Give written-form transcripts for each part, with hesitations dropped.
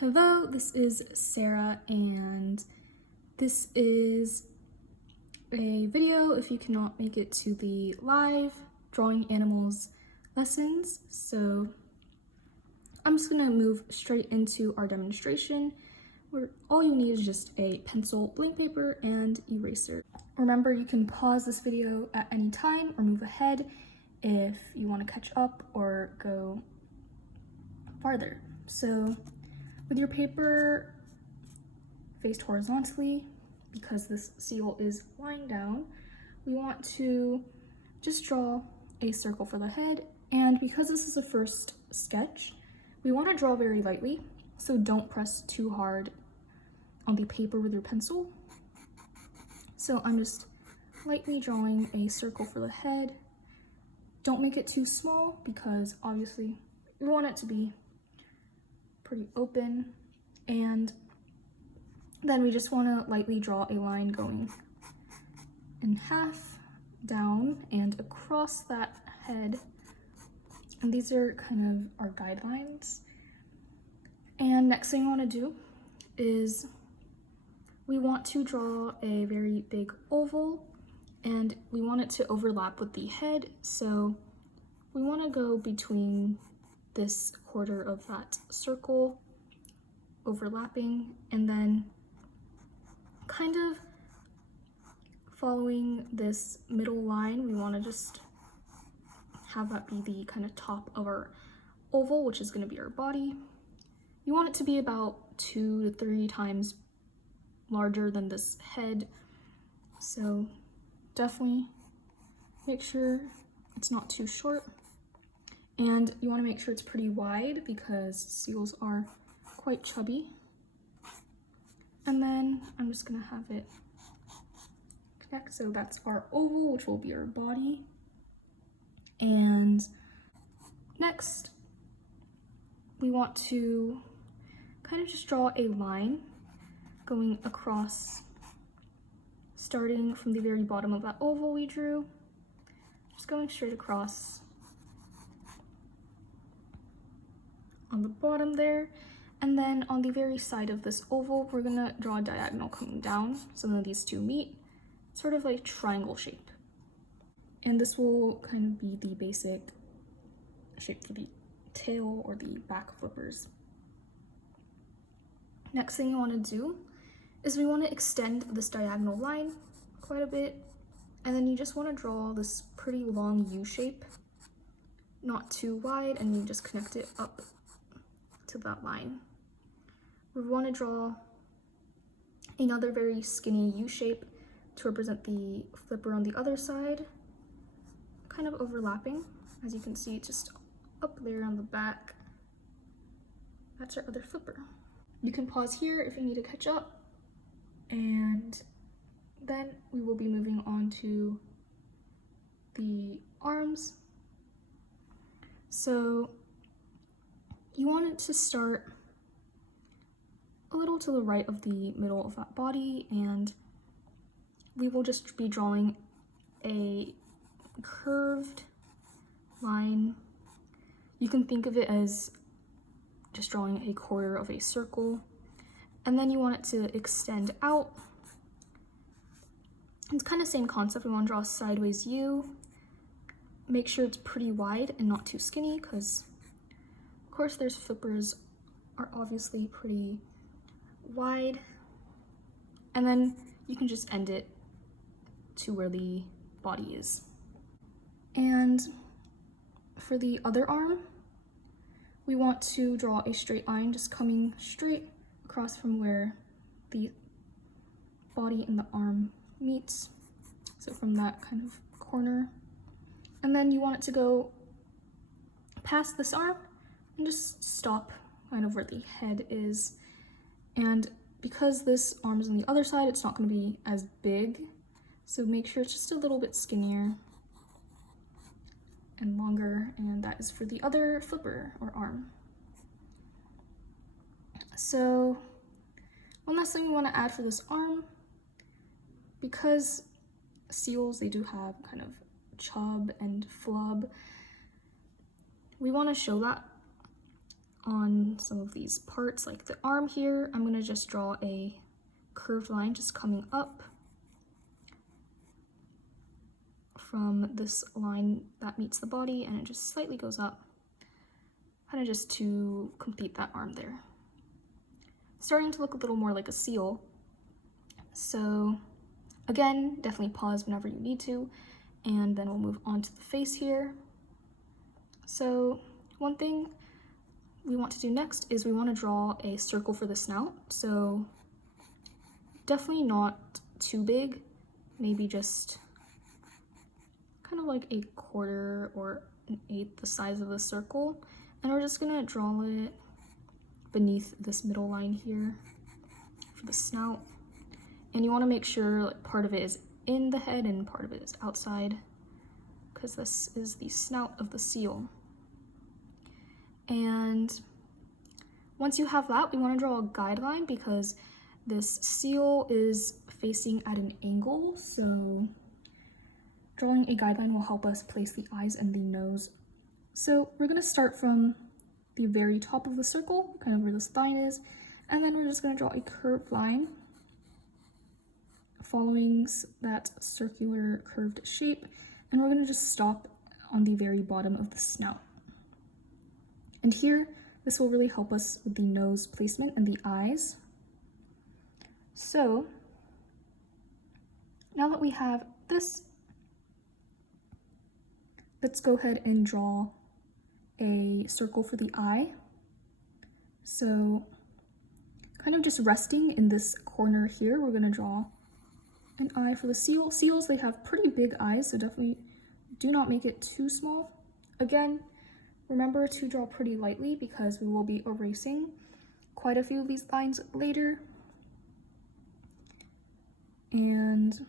Hello, this is Sarah, and this is a video if you cannot make it to the live drawing animals lessons. So I'm just gonna move straight into our demonstration, where all you need is just a pencil, blank paper, and eraser. Remember, you can pause this video at any time or move ahead if you want to catch up or go farther. So with your paper faced horizontally, because this seal is lying down, we want to just draw a circle for the head. And because this is a first sketch, we want to draw very lightly, so don't press too hard on the paper with your pencil. So I'm just lightly drawing a circle for the head. Don't make it too small because obviously we want it to be pretty open, and then we just want to lightly draw a line going in half, down, and across that head. And these are kind of our guidelines. And next thing we want to do is we want to draw a very big oval, and we want it to overlap with the head. So we want to go between this quarter of that circle, overlapping, and then kind of following this middle line, we want to just have that be the kind of top of our oval, which is going to be our body. You want it to be about 2 to 3 times larger than this head, so definitely make sure it's not too short. And you want to make sure it's pretty wide because seals are quite chubby. And then I'm just going to have it connect. So that's our oval, which will be our body. And next, we want to kind of just draw a line going across, starting from the very bottom of that oval we drew, just going straight across on the bottom there. And then on the very side of this oval, we're gonna draw a diagonal coming down, so then these two meet, sort of like triangle shape. And this will kind of be the basic shape for the tail or the back flippers. Next thing you want to do is we want to extend this diagonal line quite a bit, and then you just want to draw this pretty long U shape, not too wide, and you just connect it up to that line. We want to draw another very skinny U shape to represent the flipper on the other side, kind of overlapping. As you can see, just up there on the back, that's our other flipper. You can pause here if you need to catch up, and then we will be moving on to the arms. So you want it to start a little to the right of the middle of that body, and we will just be drawing a curved line. You can think of it as just drawing a quarter of a circle, and then you want it to extend out. It's kind of same concept. We want to draw a sideways U. Make sure it's pretty wide and not too skinny, because of course there's flippers are obviously pretty wide. And then you can just end it to where the body is. And for the other arm, we want to draw a straight line just coming straight across from where the body and the arm meets. So from that kind of corner. And then you want it to go past this arm and just stop kind of where the head is. And because this arm is on the other side, it's not going to be as big. So make sure it's just a little bit skinnier and longer, and that is for the other flipper or arm. So one last thing we want to add for this arm, because seals, they do have kind of chub and flub, we want to show that on some of these parts, like the arm here, I'm gonna just draw a curved line just coming up from this line that meets the body, and it just slightly goes up, kind of just to complete that arm there. Starting to look a little more like a seal. So again, definitely pause whenever you need to, and then we'll move on to the face here. So one thing we want to do next is we want to draw a circle for the snout. So definitely not too big, maybe just kind of like a quarter or an eighth the size of the circle. And we're just gonna draw it beneath this middle line here for the snout. And you want to make sure like part of it is in the head and part of it is outside, because this is the snout of the seal. And once you have that, we want to draw a guideline because this seal is facing at an angle, so drawing a guideline will help us place the eyes and the nose. So we're going to start from the very top of the circle, kind of where this line is, and then we're just going to draw a curved line following that circular curved shape, and we're going to just stop on the very bottom of the snout. And here, this will really help us with the nose placement and the eyes. So now that we have this, let's go ahead and draw a circle for the eye. So kind of just resting in this corner here, we're going to draw an eye for the seal. Seals, they have pretty big eyes, so definitely do not make it too small. Again, remember to draw pretty lightly because we will be erasing quite a few of these lines later. And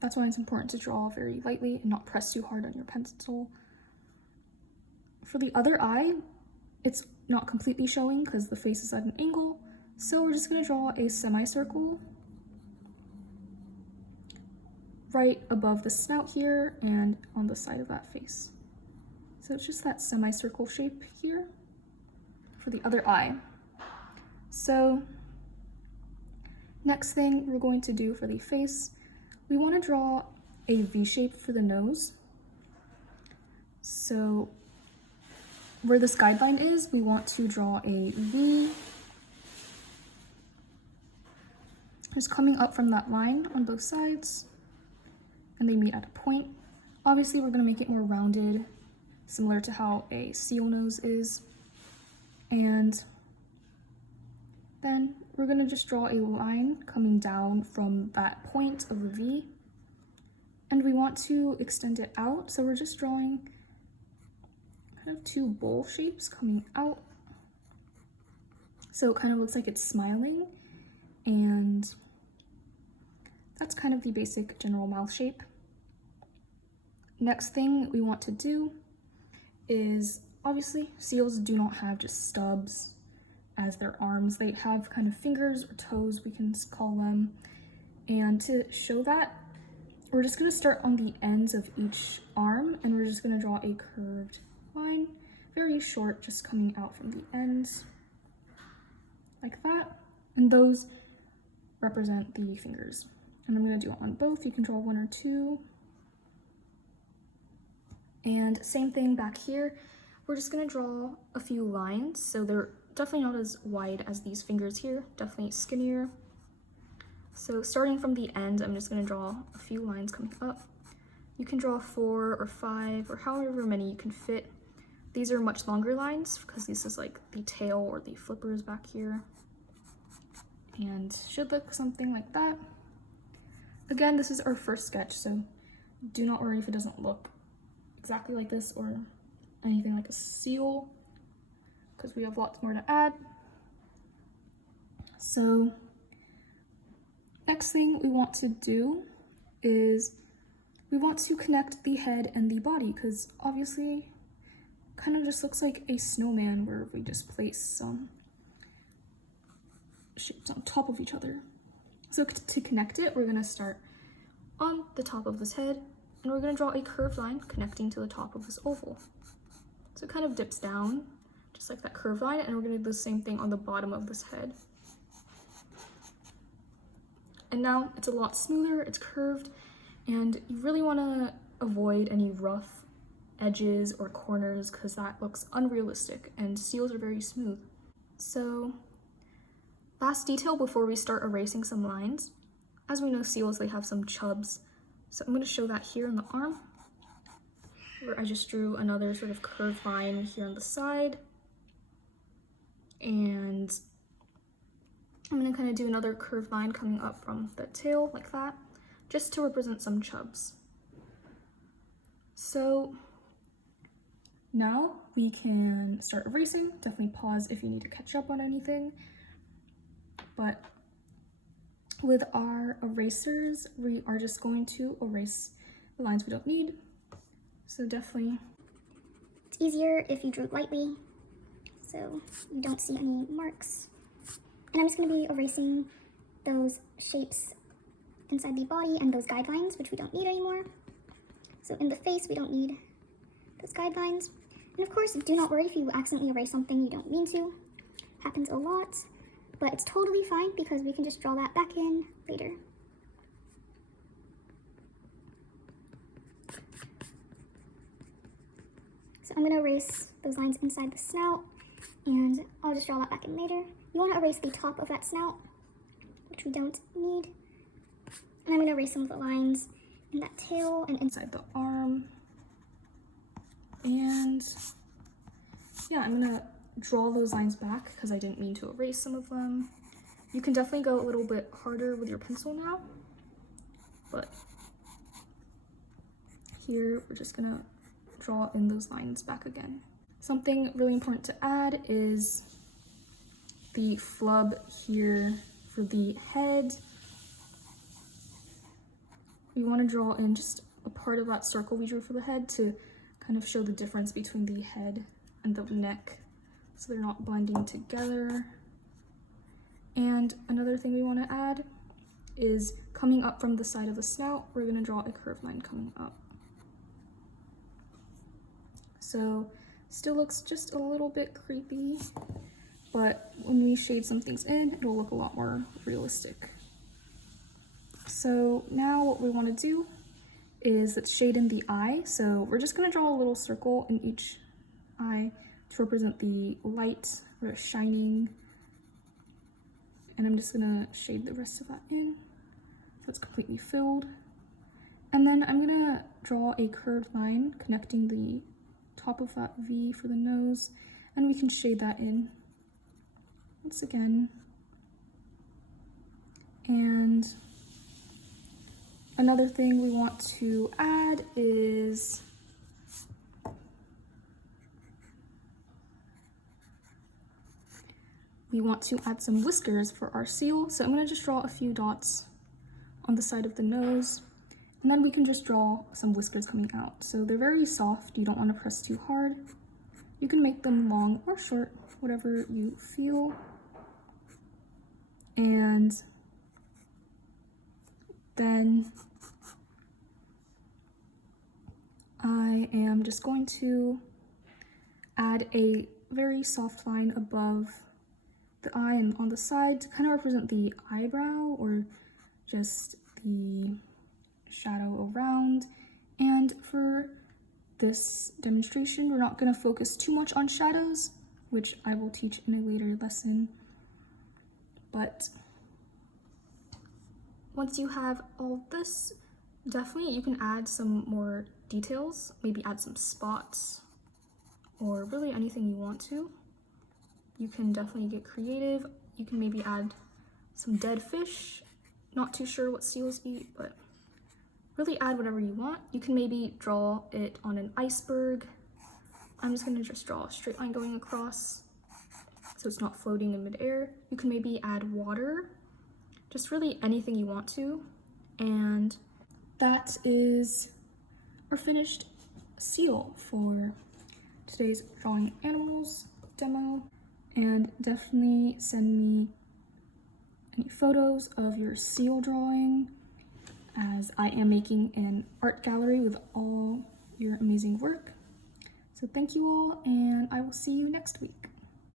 that's why it's important to draw very lightly and not press too hard on your pencil. For the other eye, it's not completely showing because the face is at an angle, so we're just going to draw a semicircle right above the snout here and on the side of that face. So it's just that semicircle shape here for the other eye. So next thing we're going to do for the face, we want to draw a V shape for the nose. So where this guideline is, we want to draw a V just coming up from that line on both sides, and they meet at a point. Obviously, we're going to make it more rounded, similar to how a seal nose is. And then we're going to just draw a line coming down from that point of the V. And we want to extend it out, so we're just drawing kind of two bowl shapes coming out. So it kind of looks like it's smiling, and that's kind of the basic general mouth shape. Next thing we want to do is, obviously, seals do not have just stubs as their arms. They have kind of fingers or toes, we can call them. And to show that, we're just going to start on the ends of each arm, and we're just going to draw a curved line, very short, just coming out from the ends, like that. And those represent the fingers. And I'm going to do it on both. You can draw one or two. And same thing back here. We're just going to draw a few lines. So they're definitely not as wide as these fingers here, definitely skinnier. So starting from the end, I'm just going to draw a few lines coming up. You can draw 4 or 5 or however many you can fit. These are much longer lines because this is like the tail or the flippers back here. And should look something like that. Again, this is our first sketch, so do not worry if it doesn't look exactly like this or anything like a seal, because we have lots more to add. So next thing we want to do is we want to connect the head and the body, because obviously kind of just looks like a snowman where we just place some shapes on top of each other. So to connect it, we're going to start on the top of this head, and we're going to draw a curved line connecting to the top of this oval. So it kind of dips down just like that curved line, and we're gonna do the same thing on the bottom of this head. And now it's a lot smoother, it's curved, and you really wanna avoid any rough edges or corners because that looks unrealistic, and seals are very smooth. So, last detail before we start erasing some lines. As we know, seals, they have some chubs. So I'm gonna show that here on the arm, where I just drew another sort of curved line here on the side. And I'm gonna kind of do another curved line coming up from the tail like that, just to represent some chubs. So now we can start erasing. Definitely pause if you need to catch up on anything. But with our erasers, we are just going to erase the lines we don't need. So definitely. It's easier if you drew lightly, so you don't see any marks. And I'm just going to be erasing those shapes inside the body and those guidelines, which we don't need anymore. So in the face, we don't need those guidelines. And of course, do not worry if you accidentally erase something you don't mean to. Happens a lot, but it's totally fine because we can just draw that back in later. So I'm going to erase those lines inside the snout, and I'll just draw that back in later. You want to erase the top of that snout, which we don't need. And I'm going to erase some of the lines in that tail and inside the arm. And yeah, I'm gonna draw those lines back because I didn't mean to erase some of them. You can definitely go a little bit harder with your pencil now, but here we're just gonna draw in those lines back again. Something really important to add is the flub here for the head. We want to draw in just a part of that circle we drew for the head to kind of show the difference between the head and the neck, so they're not blending together. And another thing we want to add is coming up from the side of the snout, we're going to draw a curved line coming up. So still looks just a little bit creepy, but when we shade some things in, it'll look a lot more realistic. So now what we want to do is let's shade in the eye. So we're just going to draw a little circle in each eye to represent the light or shining. And I'm just going to shade the rest of that in so it's completely filled. And then I'm going to draw a curved line connecting the top of that V for the nose, and we can shade that in once again. And another thing we want to add is we want to add some whiskers for our seal. So I'm going to just draw a few dots on the side of the nose, and then we can just draw some whiskers coming out. So they're very soft, you don't want to press too hard. You can make them long or short, whatever you feel. And then I am just going to add a very soft line above the eye and on the side to kind of represent the eyebrow or just the shadow around. And for this demonstration, we're not going to focus too much on shadows, which I will teach in a later lesson. But once you have all this, definitely you can add some more details, maybe add some spots or really anything you want to. You can definitely get creative. You can maybe add some dead fish. Not too sure what seals eat, but really add whatever you want. You can maybe draw it on an iceberg. I'm just gonna just draw a straight line going across so it's not floating in midair. You can maybe add water, just really anything you want to. And that is our finished seal for today's drawing animals demo. And definitely send me any photos of your seal drawing, as I am making an art gallery with all your amazing work. So thank you all, and I will see you next week.